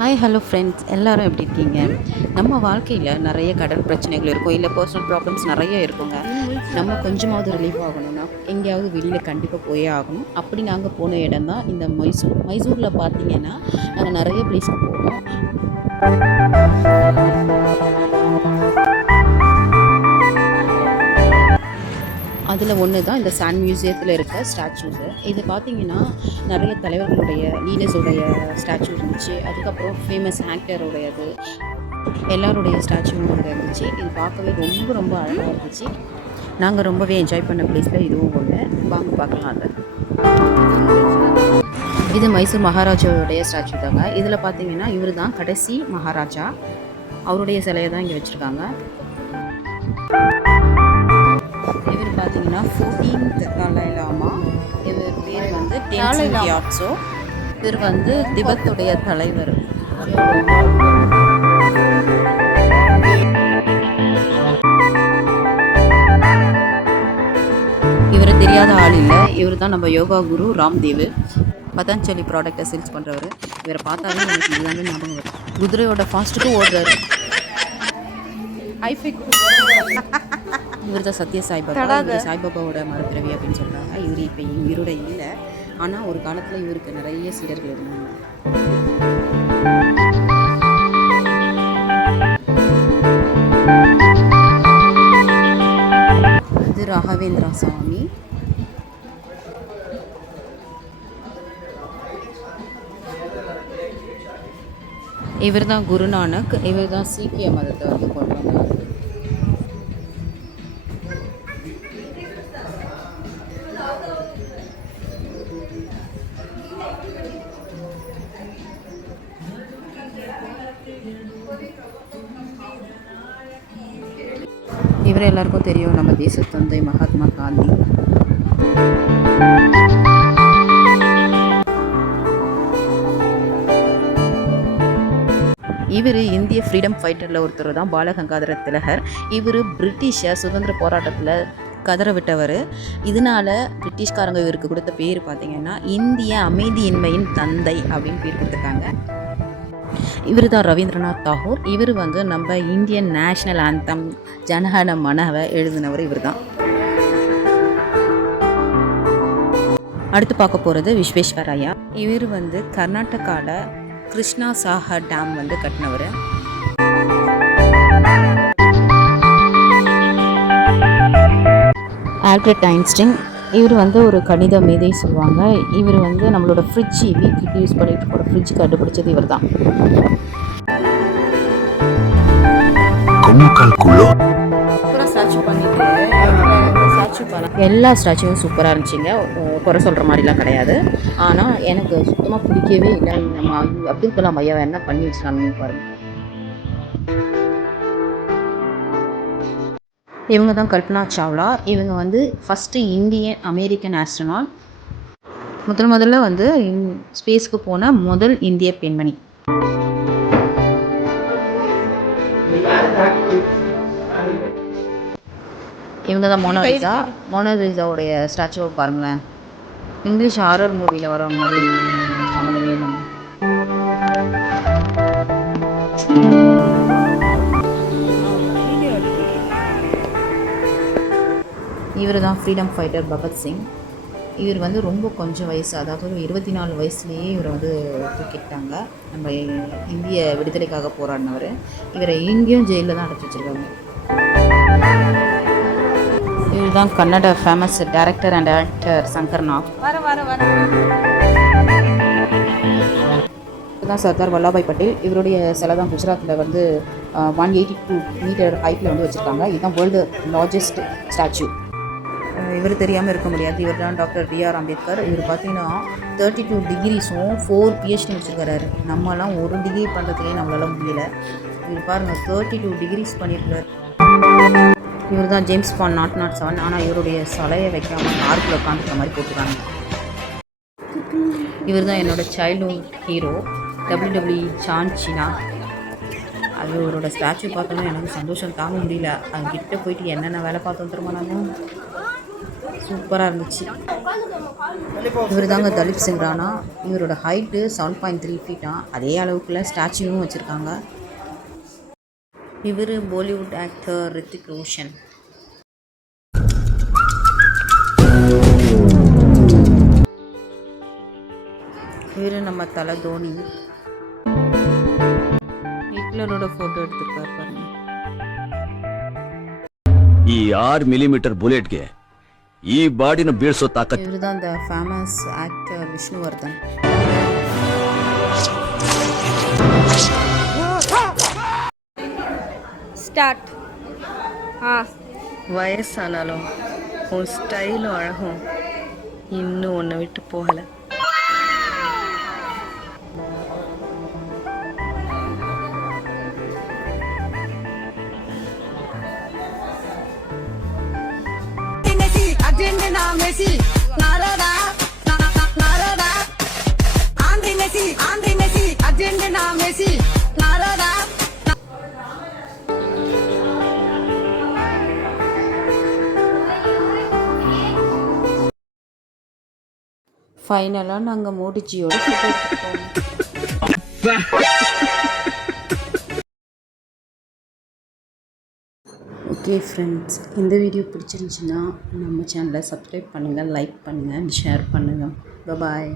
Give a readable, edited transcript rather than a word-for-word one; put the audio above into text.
Hi hello friends, எல்லோரும் எப்படி இருக்கீங்க? நம்ம வாழ்க்கையில் நிறைய கடன் பிரச்சனைகள் இருக்கும், இல்லை பர்சனல் ப்ராப்ளம்ஸ் நிறைய இருக்குங்க. நம்ம கொஞ்சமாவது ரிலீஃப் ஆகணும்னா எங்கேயாவது வெளியில் கண்டிப்பாக போயே ஆகணும். அப்படி நாங்கள் போன இடம் தான் இந்த மைசூரில் பார்த்தீங்கன்னா நாங்கள் நிறைய பிளேஸ்க்கு போனோம். அதில் ஒன்று தான் இந்த சாண்ட் மியூசியத்தில் இருக்க ஸ்டாச்சூஸு. இது பார்த்திங்கன்னா நிறைய தலைவர்களுடைய லீடர்ஸுடைய ஸ்டாச்சு இருந்துச்சு. அதுக்கப்புறம் ஃபேமஸ் ஆக்டருடையது எல்லாருடைய ஸ்டாச்சுவும் அங்கே இருந்துச்சு. இது பார்க்கவே ரொம்ப ரொம்ப அழகாக இருந்துச்சு. நாங்கள் ரொம்பவே என்ஜாய் பண்ண பிளேஸில் இதுவும் ஒன்று. வாங்க பார்க்கலாம். அது இது மைசூர் மகாராஜாவுடைய ஸ்டாச்சு தாங்க. இதில் பார்த்தீங்கன்னா இவர் தான் கடைசி மகாராஜா. அவருடைய சிலையை தான் இங்கே வச்சுருக்காங்க. இவர் பார்த்தீங்கன்னா 14th தலாய் லாமா. இவர் பேர் வந்து டென்சிங் கியாட்சோ. இவர் வந்து திபெத்துடைய தலைவர். இவர் தெரியாத ஆள் இல்லை. இவர் தான் நம்ம யோகா குரு ராம்தேவ். பதஞ்சலி ப்ராடக்டை சேல்ஸ் பண்ணுறவர். இவரை பார்த்தாலும் எனக்கு இதுதாங்க ஞாபகம் வரும். குதிரையோட ஃபாஸ்ட்டுக்கு ஓடுறாரு. இவர் தான் சத்ய சாய்பாபா. இவர் சாய்பாபாவோட மறுபிறவி அப்படின்னு சொல்கிறாங்க. இவர் இப்போ இவரோட இல்லை, ஆனால் ஒரு காலத்தில் இவருக்கு நிறைய சீடர்கள் இருந்தாங்க. இது ராகவேந்திரா சாமி. இவர் தான் குருநானக். இவர் தான் சீக்கிய மதத்தை வந்து கொண்டு வந்தார். இவர் எல்லாருக்கும் தெரியும், நம்ம தேச தந்தை மகாத்மா காந்தி. இவர் இந்திய ஃப்ரீடம் ஃபைட்டரில் ஒருத்தர் தான் பாலகங்காதர திலகர். இவர் பிரிட்டிஷை சுதந்திர போராட்டத்தில் கதற விட்டவர். இதனால் பிரிட்டிஷ்காரங்க இவருக்கு கொடுத்த பேர் பார்த்திங்கன்னா இந்திய அமைதியின்மையின் தந்தை அப்படின்னு பேர் கொடுத்துருக்காங்க. இவர் தான் ரவீந்திரநாத் தாகூர். இவர் வந்து நம்ம இந்தியன் நேஷ்னல் ஆந்தம் ஜனகன மனவை எழுதினவர் இவர் தான். அடுத்து பார்க்க போகிறது விஸ்வேஸ்வரய்யா. இவர் வந்து கர்நாடகாவில் கிருஷ்ணா சாகர் டேம் வந்து கட்டினவர். Albert Einstein. இவர் வந்து ஒரு கணித மேதை சொல்லுவாங்க. இவர் வந்து நம்மளோட ஃப்ரிட்ஜ் வீட்டுக்கு யூஸ் பண்ணிட்டு போகிற ஃப்ரிட்ஜ் கண்டுபிடிச்சது இவர் தான். எல்லா ஸ்டாச்சுவும் சூப்பராக இருந்துச்சுங்க. குறை சொல்கிற மாதிரிலாம் கிடையாது. ஆனால் எனக்கு சுத்தமாக பிடிக்கவே இல்லை. நம்ம அப்துல் கலாம் ஐயா என்ன பண்ணி வச்சுருக்காங்கன்னு பாருங்கள். இவங்க தான் கல்பனா சாவ்லா. இவங்க வந்து ஃபஸ்ட்டு இந்தியன் அமெரிக்கன் ஆஸ்ட்ரோனாட். முதல்ல வந்து ஸ்பேஸ்க்கு போன முதல் இந்திய பெண்மணி. இவங்க தான் மோனாலிசா. மோனாலிசாவுடைய ஸ்டாச்சுவை பாருங்களேன். இங்கிலீஷ் ஹாரர் மூவியில் வர மாதிரி இவர் தான் ஃப்ரீடம் ஃபைட்டர் பகத்சிங். இவர் வந்து ரொம்ப கொஞ்சம் வயசு, அதாவது 24 வயசுலேயே இவரை வந்து தூக்கிட்டாங்க. நம்ம இந்திய விடுதலைக்காக போராடினவர். இவரை இங்கேயும் ஜெயிலில் தான் அடைச்சி வச்சுருக்காங்க. இவர் தான் Kannada famous director and actor Shankar knock. இதுதான் சர்தார் வல்லபாய் பட்டேல். இவருடைய சிலை தான் குஜராத்தில் வந்து 182 மீட்டர் ஹைட்டில் வந்து வச்சுருக்காங்க. இதுதான் வேர்ல்டு லார்ஜஸ்ட் ஸ்டாச்சு. இவர் தெரியாமல் இருக்க முடியாது. இவர் தான் டாக்டர் B.R. அம்பேத்கர். இவர் பார்த்தீங்கன்னா 32 டிகிரிஸும் 4 PhD முடிச்சிருக்காரு. நம்மலாம் ஒரு டிகிரி பண்ணுறதுலேயே நம்மளால முடியல. இவர் பாருங்கள் 32 டிகிரிஸ் பண்ணியிருக்காரு. இவர் தான் ஜேம்ஸ் பாண்ட் 007. ஆனால் இவருடைய சிலையை வைக்காமல் ஆர்க்கில் உட்காந்துக்கிற மாதிரி போட்டுருக்காங்க. இவர் தான் என்னோடய சைல்ட்ஹுட் ஹீரோ WWE சான்சினா. அது இவரோட ஸ்டாச்சு பார்த்தோன்னா எனக்கு சந்தோஷம் தாங்க முடியல. அதுக்கிட்ட போயிட்டு என்னென்ன வேலை பார்த்தோம் திரும்ப நாங்கள். சூப்பராக இருந்துச்சு. இவர் தாங்க தலிப் சிங் ராணா. இவரோட ஹைட்டு 7.3 ஃபீட்டா. அதே அளவுக்குள்ள ஸ்டாச்சுவும் வச்சுருக்காங்க. இவர் பாலிவுட் ஆக்டர் ரித்திக் ரோஷன். இவர் நம்ம தலை தோனி. ஹிட்லரோட ஃபோட்டோ எடுத்திருக்காரு பாருங்க. ಈ 6 ಮಿಲಿಮೀಟರ್ ಬುಲೆಟ್ಗೆ ಈ ಬಾಡಿನ ಬೀಳ್ಸೋ ತಾಕತ್. இவர் தான் இந்த ஃபேமஸ் ஆக்டர் விஷ்ணுவர்தன். ஸ்டார்ட். வயசானாலும் உன் ஸ்டைலும் அழகும் இன்னும் உன்னை விட்டு போகலை. Argentina Messi, Narada, Narada, Andy Messi, Argentina Messi, Narada. ஃபைனலாக நாங்கள் மோடிஜியோட ஃபோட்டோ எடுத்துக்கிட்டோம். ஓகே ஃப்ரெண்ட்ஸ், இந்த வீடியோ பிடிச்சிருந்துச்சின்னா நம்ம சேனலை சப்ஸ்கிரைப் பண்ணுங்கள், லைக் பண்ணுங்கள், ஷேர் பண்ணுங்கள். பாய்.